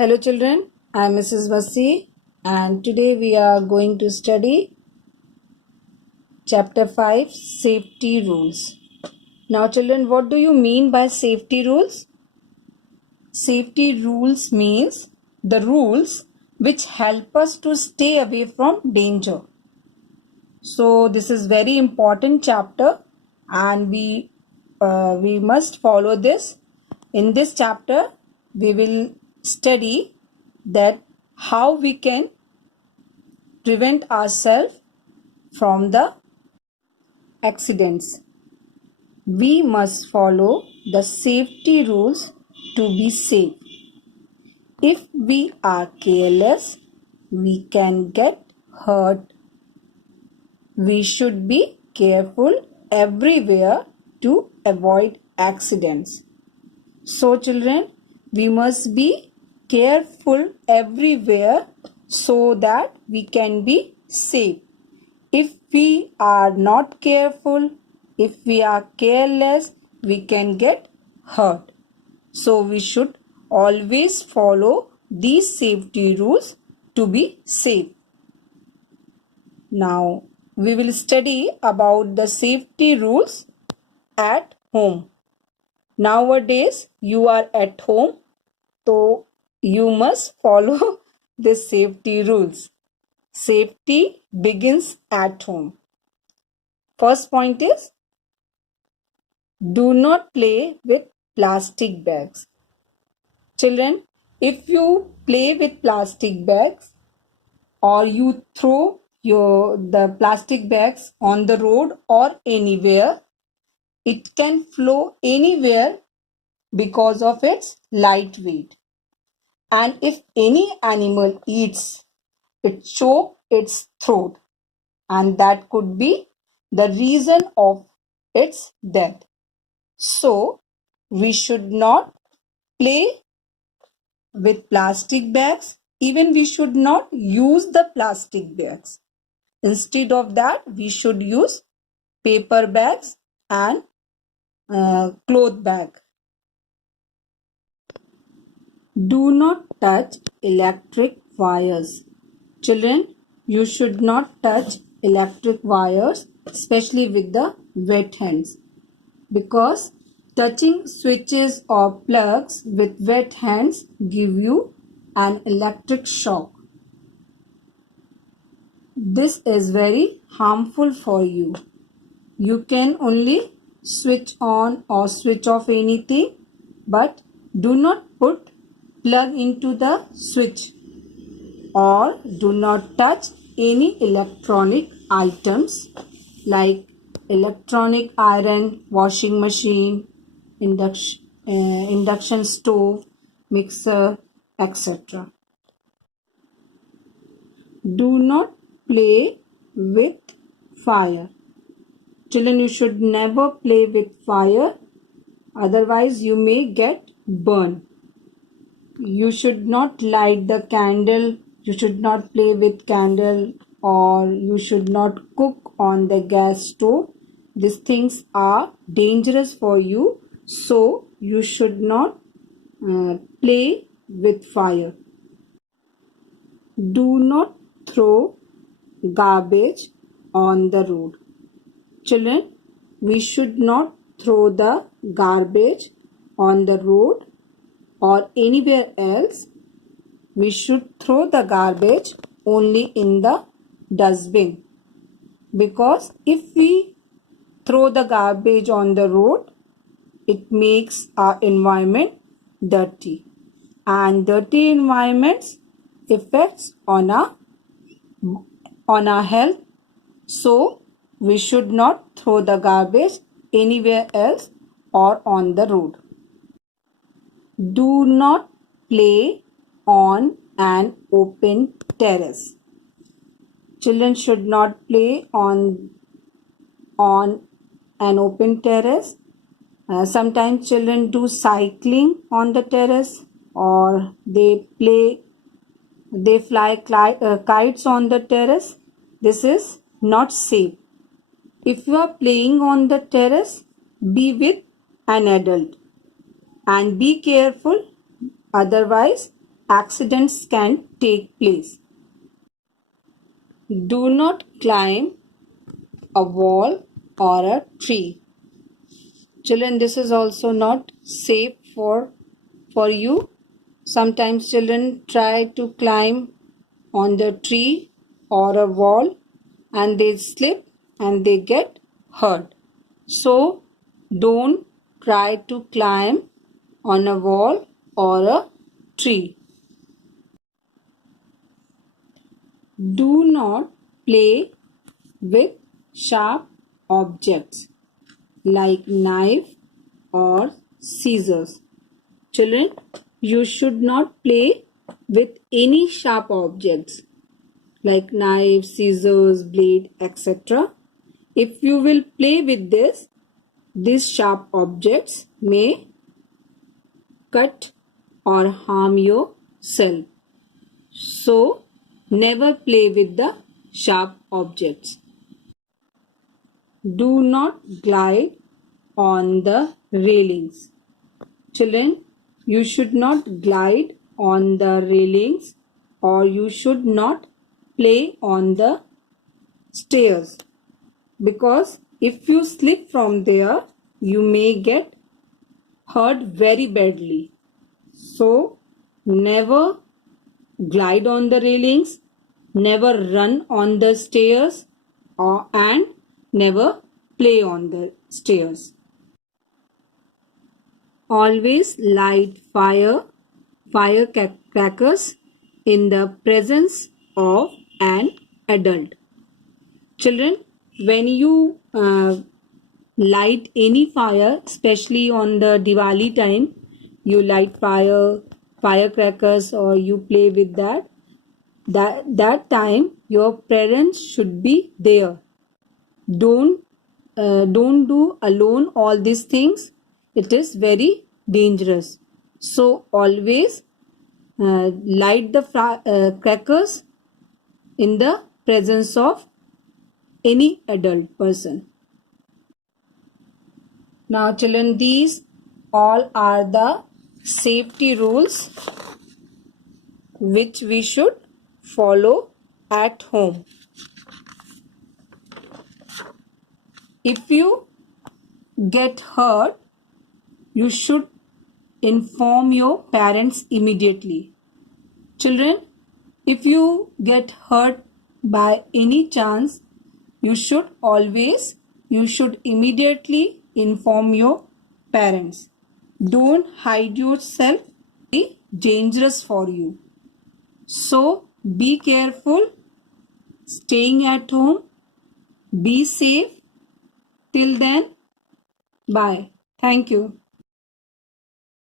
Hello children, I am Mrs. Vasi and today we are going to study chapter 5 safety rules. Now children, what do you mean by safety rules? Safety rules means the rules which help us to stay away from danger. So this is very important chapter and we must follow this. In this chapter we will study that how we can prevent ourselves from the accidents. We must follow the safety rules to be safe. If we are careless, we can get hurt. We should be careful everywhere to avoid accidents. So children, we must be careful everywhere so that we can be safe. If we are not careful, if we are careless, we can get hurt. So we should always follow these safety rules to be safe. Now we will study about the safety rules at home. Nowadays you are at home, so you must follow the safety rules. Safety begins at home. First point is, do not play with plastic bags. Children, if you play with plastic bags or you throw the plastic bags on the road or anywhere, it can flow anywhere because of its light weight. And if any animal eats, it chokes its throat, and that could be the reason of its death. So, we should not play with plastic bags. Even we should not use the plastic bags. Instead of that, we should use paper bags and cloth bag. Do not touch electric wires. Children, you should not touch electric wires, especially with the wet hands, because touching switches or plugs with wet hands give you an electric shock. This is very harmful for you. You can only switch on or switch off anything, but do not put plug into the switch or do not touch any electronic items like electronic iron, washing machine, induction stove, mixer, etc. Do not play with fire. Children, you should never play with fire, otherwise you may get burned. You should not light the candle, you should not play with candle, or you should not cook on the gas stove. These things are dangerous for you, so you should not play with fire. Do not throw garbage on the road. Children, we should not throw the garbage on the road or anywhere else. We should throw the garbage only in the dustbin, because if we throw the garbage on the road, it makes our environment dirty, and dirty environments affects on our health. So we should not throw the garbage anywhere else or on the road. Do not play on an open terrace. Children should not play on an open terrace. Sometimes children do cycling on the terrace, or they fly kites on the terrace. This is not safe. If you are playing on the terrace, be with an adult and be careful, otherwise accidents can take place. Do not climb a wall or a tree. Children, this is also not safe for you. Sometimes children try to climb on the tree or a wall and they slip and they get hurt. So don't try to climb on a wall or a tree. Do not play with sharp objects like knife or scissors. Children, you should not play with any sharp objects like knife, scissors, blade, etc. If you will play with these sharp objects may cut or harm yourself. So, never play with the sharp objects. Do not glide on the railings. Children, you should not glide on the railings or you should not play on the stairs, because if you slip from there, you may get hurt very badly. So, never glide on the railings, never run on the stairs, and never play on the stairs. Always light firecrackers in the presence of an adult. Children, when you light any fire, especially on the Diwali time, you light firecrackers or you play with that time your parents should be there. Don't do alone all these things. It is very dangerous. So always light the crackers in the presence of any adult person. Now children, these all are the safety rules which we should follow at home. If you get hurt, you should inform your parents immediately. Children, if you get hurt by any chance, you should immediately inform your parents. Don't hide yourself. It is dangerous for you. So be careful, staying at home, be safe. Till then, bye. Thank you.